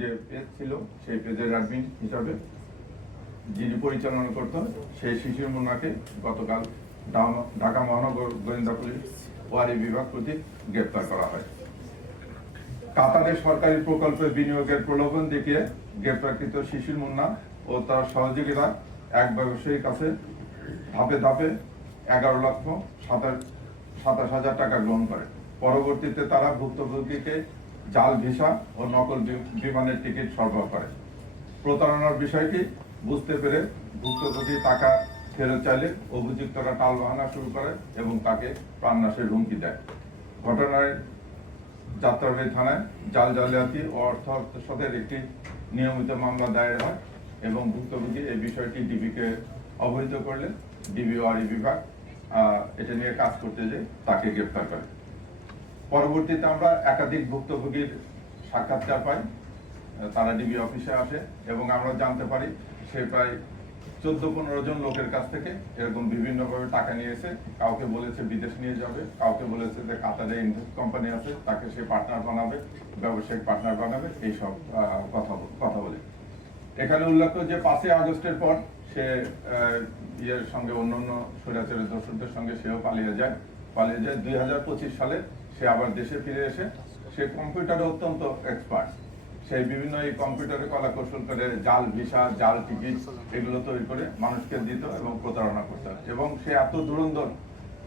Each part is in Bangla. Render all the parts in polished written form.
যে পেজ ছিল সেই পেজের অ্যাডমিন হিসাবে যিনি পরিচালনা করত সেই শিশির মুন্নাকে গতকাল ঢাকা মহানগর গোয়েন্দা পুলিশ ওয়ারি বিভাগ কর্তৃক গ্রেপ্তার করা হয়। কাতারের সরকারি প্রকল্পে বিনিয়োগের প্রলোভন দেখিয়ে গ্রেপ্তারকৃত শিশির মুন্না ও তার সহযোগীরা এক ব্যবসায়ীর কাছে ধাপে ধাপে 11,27,000 টাকা গ্রহণ করে। পরবর্তীতে তারা ভুক্তভোগীকে জাল ভিসা ও নকল বিমানের টিকিট সরবরাহ করে। প্রতারণার বিষয়টি বুঝতে পেরে ভুক্তভোগী টাকা ফেরত চাইলে অভিযুক্তরা টালবাহানা শুরু করে এবং তাকে প্রাণনাশের হুমকি দেয়। ঘটনায় যাত্রাবাড়ী থানায় জাল জালিয়াতি ও অর্থ আত্মসাতের একটি নিয়মিত মামলা দায়ের হয় এবং ভুক্তভোগী এই বিষয়টি ডিবিকে অবহিত করলে ডিবি ওয়ারি বিভাগ এটা নিয়ে কাজ করতে যেয়ে তাকে গ্রেপ্তার করে। পরবর্তীতে আমরা একাধিক ভুক্তভোগীর সাক্ষাৎকার পাই, তারা ডিবি অফিসে আসে এবং আমরা জানতে পারি সে প্রায় 14-15 জন লোকের কাছ থেকে এরকম বিভিন্নভাবে টাকা নিয়েছে। কাউকে বলেছে বিদেশ নিয়ে যাবে, কাউকে বলেছে যে কাতারে ইনভেস্ট কোম্পানি আছে তাকে সে পার্টনার বানাবে, ব্যবসায়িক পার্টনার বানাবে, এইসব কথা বলে। এখানে উল্লেখ্য যে 5ই আগস্টের পর সে ইয়ের সঙ্গে অন্যান্য স্বৈরাচারের দোসরদের সঙ্গে সেও পালিয়ে যায়। 2025 সালে সে আবার দেশে ফিরে এসে সে কম্পিউটারে অত্যন্ত এক্সপার্ট। সেই বিভিন্ন এই কম্পিউটারে কলা কৌশল করে জাল ভিসা, জাল টিকিট এগুলো তৈরি করে মানুষকে দিত এবং প্রতারণা করত। এবং সে এত ধুরন্ধর,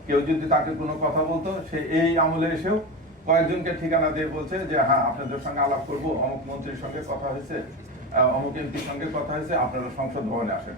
কেউ যদি তাকে কোনো কথা বলতো সে এই আমলে এসেও কয়েকজনকে ঠিকানা দিয়ে বলছে যে হ্যাঁ আপনাদের সঙ্গে আলাপ করবো, অমুক মন্ত্রীর সঙ্গে কথা হয়েছে, অমুক এমপির সঙ্গে কথা হয়েছে, আপনারা সংসদ ভবনে আসেন।